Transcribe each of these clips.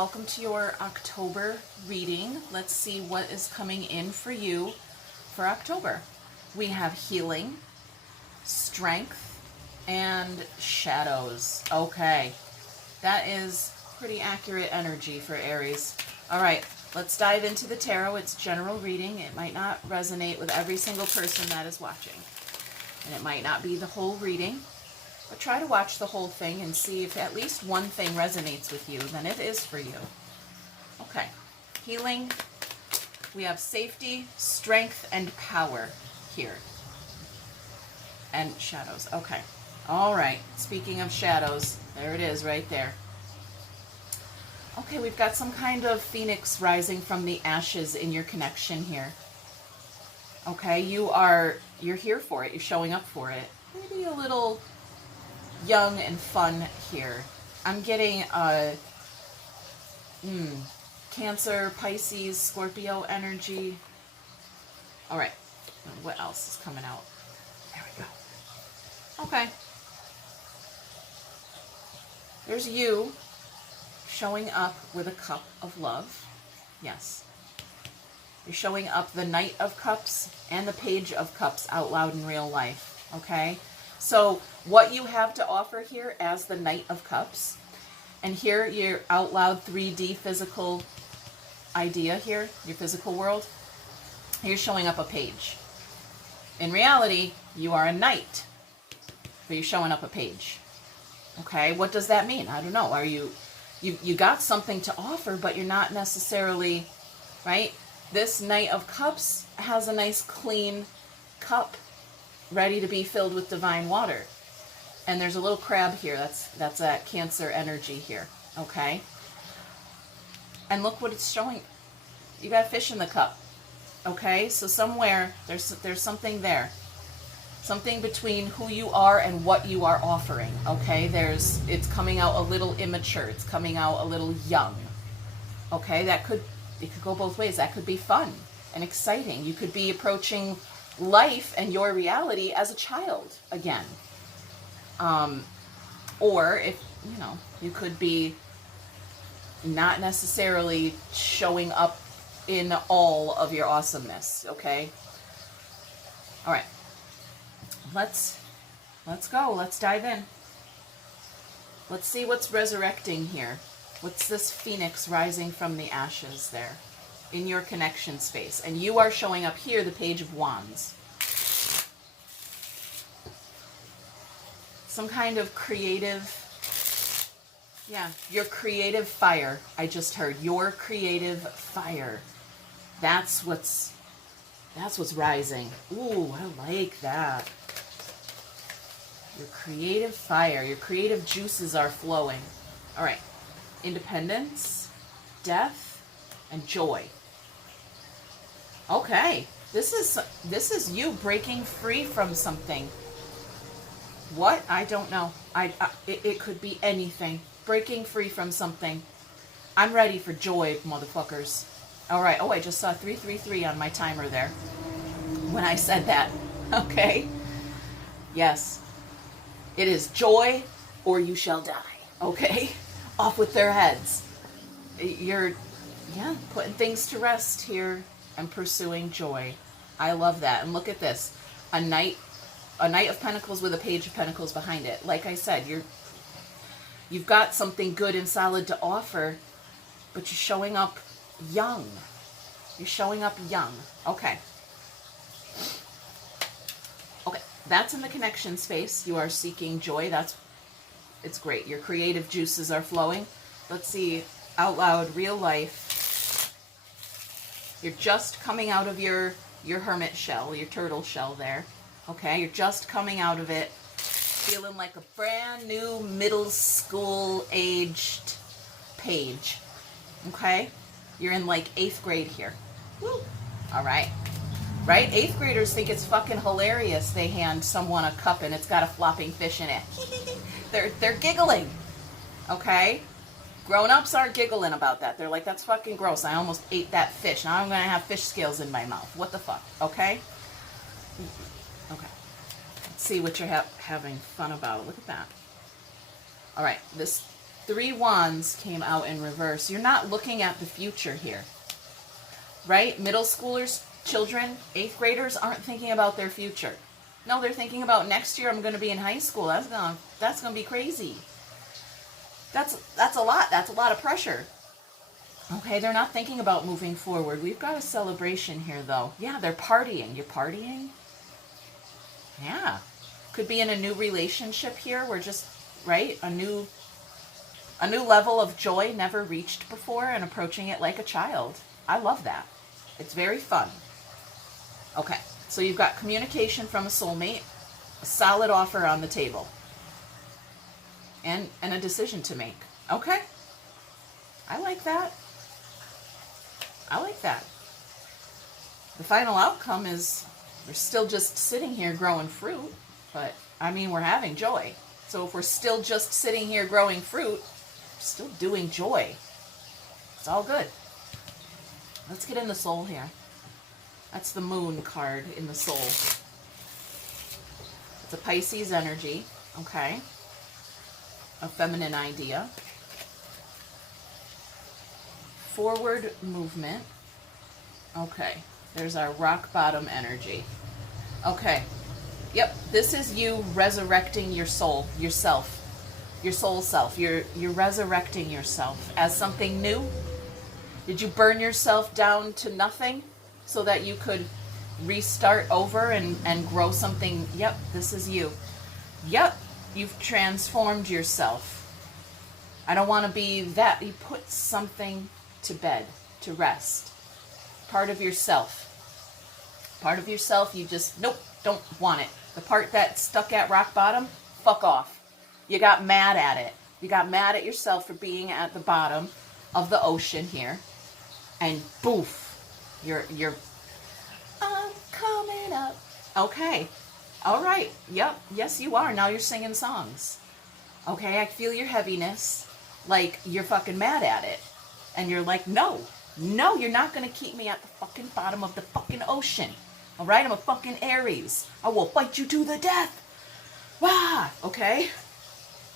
welcome to your October reading. Let's see what is coming in for you for October. We have healing, strength, and shadows. Okay, that is pretty accurate energy for Aries. All right, let's dive into the tarot. It's general reading. It might not resonate with every single person that is watching, and it might not be the whole reading. But try to watch the whole thing and see if at least one thing resonates with you, then it is for you. Okay, healing. We have safety, strength, and power here. And shadows. Okay. All right. Speaking of shadows, there it is right there. Okay, we've got some kind of phoenix rising from the ashes in your connection here. Okay, you're here for it. You're showing up for it. Maybe a little young and fun here. I'm getting Cancer, Pisces, Scorpio energy. All right, what else is coming out? There we go. Okay. There's you showing up with a cup of love. Yes. You're showing up the Knight of Cups and the Page of Cups out loud in real life. Okay? So what you have to offer here as the Knight of Cups, and here your out loud 3D physical idea here, your physical world, you're showing up a page. In reality, you are a knight, but you're showing up a page. Okay, what does that mean? I don't know. Are you got something to offer, but you're not necessarily, right? This Knight of Cups has a nice clean cup ready to be filled with divine water. And there's a little crab here. That's that Cancer energy here. Okay? And look what it's showing. You got fish in the cup. Okay? So somewhere there's something there. Something between who you are and what you are offering. Okay? It's coming out a little immature. It's coming out a little young. Okay? It could go both ways. That could be fun and exciting. You could be approaching life and your reality as a child again. Or if, you could be not necessarily showing up in all of your awesomeness, okay? All right. Let's go. Let's dive in. Let's see what's resurrecting here. What's this phoenix rising from the ashes there in your connection space? And you are showing up here, the Page of Wands. Some kind of creative, your creative fire. I just heard your creative fire. That's what's rising. Ooh, I like that. Your creative fire, your creative juices are flowing. All right. Independence, death, and joy. Okay. This is you breaking free from something. What? I don't know. It could be anything. Breaking free from something. I'm ready for joy, motherfuckers. All right. Oh, I just saw 333 on my timer there when I said that. Okay. Yes. It is joy or you shall die. Okay. Off with their heads. You're, putting things to rest here and pursuing joy. I love that. And look at this. A Knight of Pentacles with a Page of Pentacles behind it. Like I said, you've got something good and solid to offer, but you're showing up young. You're showing up young. Okay. Okay. That's in the connection space. You are seeking joy. It's great. Your creative juices are flowing. Let's see, out loud, real life. You're just coming out of your hermit shell, your turtle shell there. Okay, you're just coming out of it, feeling like a brand new middle school aged page. Okay, you're in like 8th grade here. Woo. All right. Right? 8th graders think it's fucking hilarious. They hand someone a cup and it's got a flopping fish in it. They're giggling. Okay? Grown-ups aren't giggling about that. They're like, that's fucking gross. I almost ate that fish. Now I'm going to have fish scales in my mouth. What the fuck? Okay? Okay. Let's see what you're having fun about. Look at that. All right. This Three Wands came out in reverse. You're not looking at the future here, right? Middle schoolers, children, 8th graders aren't thinking about their future. No, they're thinking about next year I'm going to be in high school. That's going to be crazy. That's a lot. That's a lot of pressure. Okay, they're not thinking about moving forward. We've got a celebration here, though. Yeah, they're partying. You're partying? Yeah. Could be in a new relationship here. We're just, right? A new level of joy never reached before and approaching it like a child. I love that. It's very fun. Okay, so you've got communication from a soulmate, a solid offer on the table, and a decision to make. Okay, I like that. I like that. The final outcome is we're still just sitting here growing fruit, but I mean, we're having joy. So if we're still just sitting here growing fruit, we're still doing joy. It's all good. Let's get in the soul here. That's the Moon card in the soul. It's a Pisces energy, okay? A feminine idea. Forward movement. Okay, there's our rock bottom energy. Okay, yep, this is you resurrecting your soul, yourself, your soul self. You're resurrecting yourself as something new. Did you burn yourself down to nothing so that you could restart over and grow something? Yep, this is you. Yep, you've transformed yourself. I don't want to be that. You put something to bed, to rest. Part of yourself. Part of yourself you just, nope, don't want it. The part that stuck at rock bottom, fuck off. You got mad at it. You got mad at yourself for being at the bottom of the ocean here. And boof, you're I'm coming up. Okay. All right. Yep. Yes, you are. Now you're singing songs. Okay. I feel your heaviness. Like you're fucking mad at it. And you're like, no, you're not going to keep me at the fucking bottom of the fucking ocean. All right. I'm a fucking Aries. I will fight you to the death. Wah. Okay.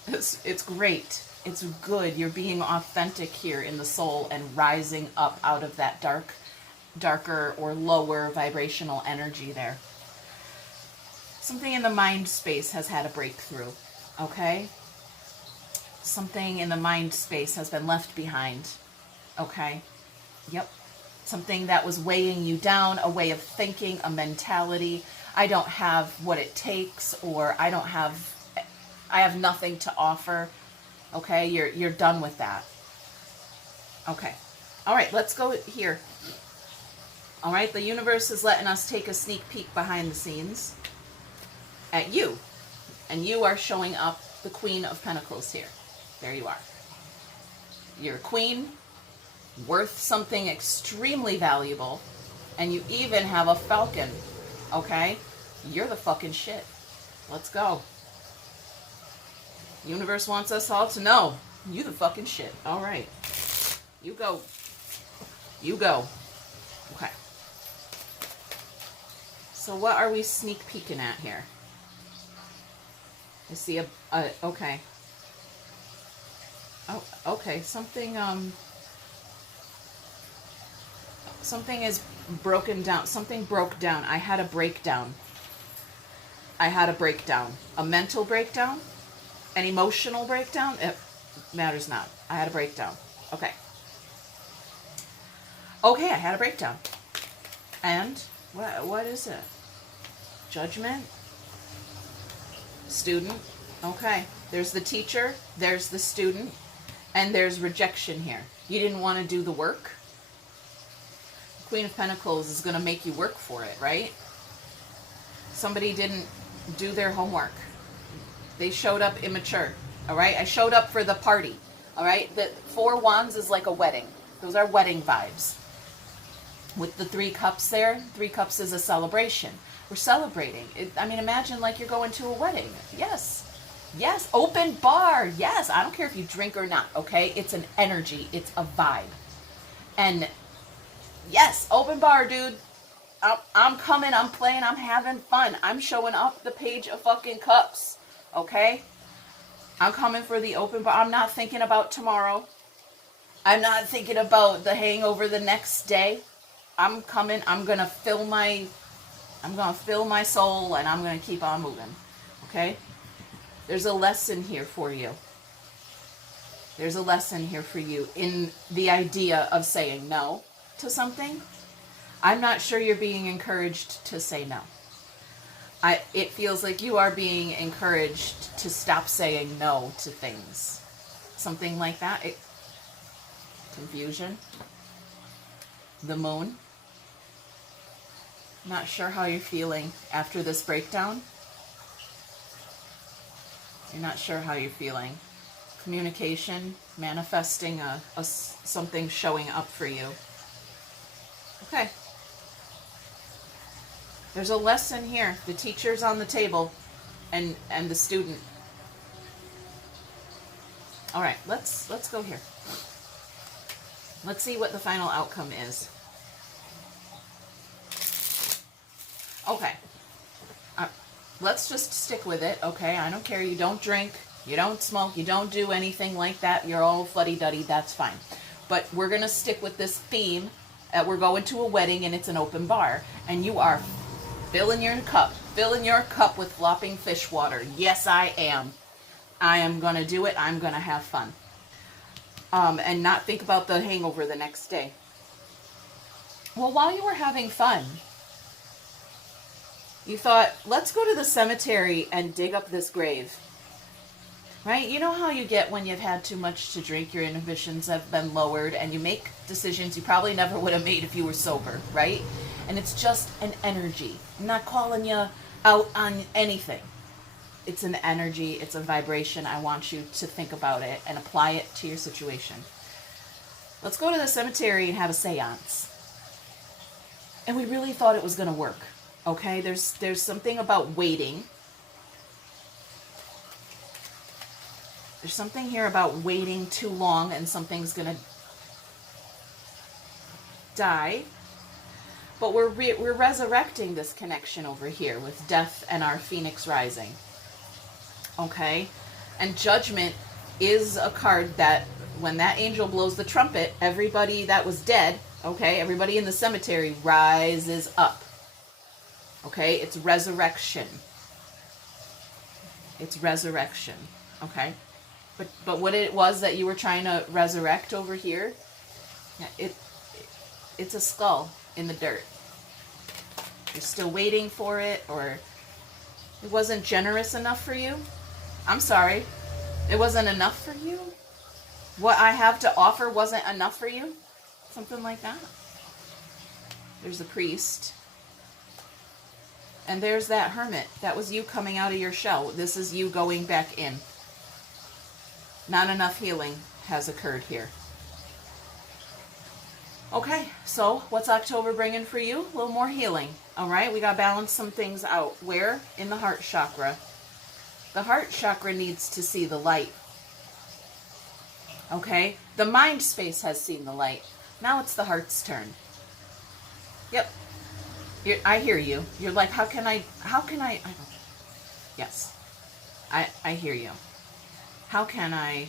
It's great. It's good. You're being authentic here in the soul and rising up out of that darker or lower vibrational energy there. Something in the mind space has had a breakthrough, okay? Something in the mind space has been left behind, okay? Yep. Something that was weighing you down, a way of thinking, a mentality. I don't have what it takes, or I have nothing to offer. Okay, you're done with that. Okay. All right, let's go here. All right, the universe is letting us take a sneak peek behind the scenes at you. And you are showing up the Queen of Pentacles here. There you are. You're a queen, worth something extremely valuable, and you even have a falcon. Okay? You're the fucking shit. Let's go. Universe wants us all to know you the fucking shit. All right. You go. You go. Okay. So what are we sneak peeking at here? I see okay. Oh, okay. Something is broken down. Something broke down. I had a breakdown. A mental breakdown? An emotional breakdown? It matters not. I had a breakdown. Okay. Okay, I had a breakdown. And what is it? Judgment? Student? Okay. There's the teacher, there's the student, and there's rejection here. You didn't want to do the work. Queen of Pentacles is going to make you work for it, right? Somebody didn't do their homework. They showed up immature, all right? I showed up for the party, all right? The 4 Wands is like a wedding. Those are wedding vibes. With the 3 Cups there, 3 Cups is a celebration. We're celebrating. I mean, imagine like you're going to a wedding. Yes. Yes. Open bar. Yes. I don't care if you drink or not, okay? It's an energy. It's a vibe. And yes, open bar, dude. I'm coming. I'm playing. I'm having fun. I'm showing up the Page of fucking Cups. Okay? I'm coming for the open bar. I'm not thinking about tomorrow. I'm not thinking about the hangover the next day. I'm coming. I'm going to fill my soul, and I'm going to keep on moving. Okay? There's a lesson here for you. There's a lesson here for you in the idea of saying no to something. I'm not sure you're being encouraged to say no. It feels like you are being encouraged to stop saying no to things. Something like that. Confusion. The moon. Not sure how you're feeling after this breakdown. You're not sure how you're feeling. Communication, manifesting something showing up for you. Okay. There's a lesson here. The teacher's on the table and the student. All right, let's go here. Let's see what the final outcome is. Okay. Let's just stick with it, okay? I don't care. You don't drink. You don't smoke. You don't do anything like that. You're all fuddy-duddy. That's fine. But we're going to stick with this theme. We're going to a wedding, and it's an open bar. And you are filling your cup with flopping fish water. Yes, I am. I am going to do it. I'm going to have fun. And not think about the hangover the next day. Well, while you were having fun, you thought, let's go to the cemetery and dig up this grave. Right? You know how you get when you've had too much to drink, your inhibitions have been lowered, and you make decisions you probably never would have made if you were sober, right? And it's just an energy. I'm not calling you out on anything. It's an energy, it's a vibration. I want you to think about it and apply it to your situation. Let's go to the cemetery and have a seance. And we really thought it was going to work. Okay? There's something about waiting. There's something here about waiting too long and something's going to die. But we're resurrecting this connection over here with death and our phoenix rising. Okay? And judgment is a card that when that angel blows the trumpet, everybody that was dead, okay, everybody in the cemetery rises up. Okay? It's resurrection. It's resurrection. Okay? But what it was that you were trying to resurrect over here, it's a skull in the dirt. You're still waiting for it, or it wasn't generous enough for you. I'm sorry. It wasn't enough for you? What I have to offer wasn't enough for you? Something like that. There's the priest. And there's that hermit. That was you coming out of your shell. This is you going back in. Not enough healing has occurred here. Okay, so what's October bringing for you? A little more healing. All right, we got to balance some things out. Where? In the heart chakra. The heart chakra needs to see the light. Okay, the mind space has seen the light. Now it's the heart's turn. Yep. I hear you. You're like, how can I yes. I hear you. How can I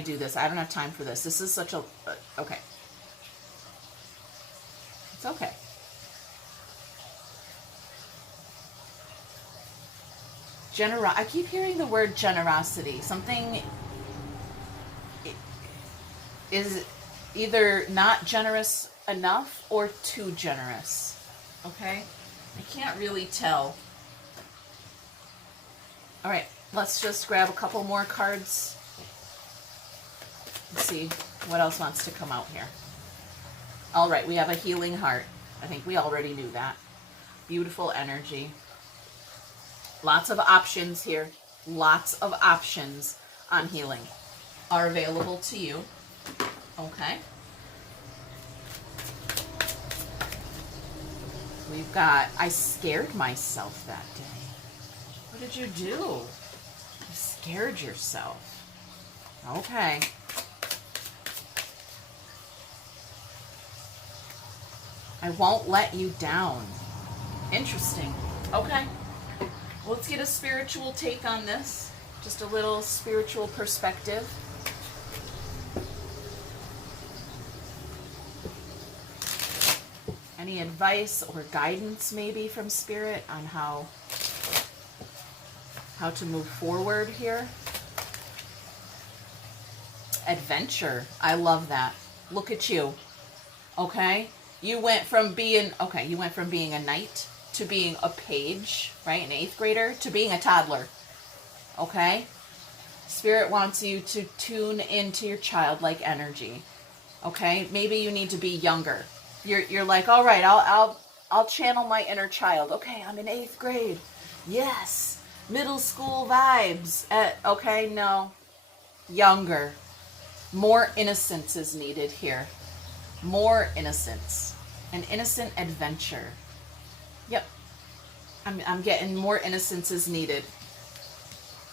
do this? I don't have time for this. This is such a, okay. It's okay. I keep hearing the word generosity. Something is either not generous enough or too generous. Okay? I can't really tell. All right, let's just grab a couple more cards and see what else wants to come out here. All right, we have a healing heart. I think we already knew that. Beautiful energy. Lots of options here. Lots of options on healing are available to you. Okay. We've got, I scared myself that day. What did you do? You scared yourself. Okay. I won't let you down. Interesting. Okay. Let's get a spiritual take on this. Just a little spiritual perspective. Any advice or guidance maybe from Spirit on how to move forward here? Adventure. I love that. Look at you. Okay? You went from being a knight to being a page, right? An 8th grader to being a toddler. Okay? Spirit wants you to tune into your childlike energy. Okay? Maybe you need to be younger. You're like, all right, I'll channel my inner child. Okay, I'm in 8th grade. Yes. Middle school vibes. Okay, no. Younger. More innocence is needed here. More innocence. An innocent adventure. Yep. I'm getting more innocence is needed.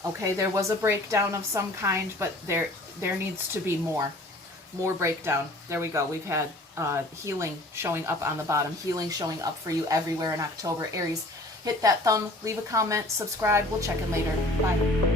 Okay, there was a breakdown of some kind, but there needs to be more. More breakdown. There we go. We've had healing showing up on the bottom. Healing showing up for you everywhere in October. Aries, hit that thumb, leave a comment, subscribe. We'll check in later. Bye.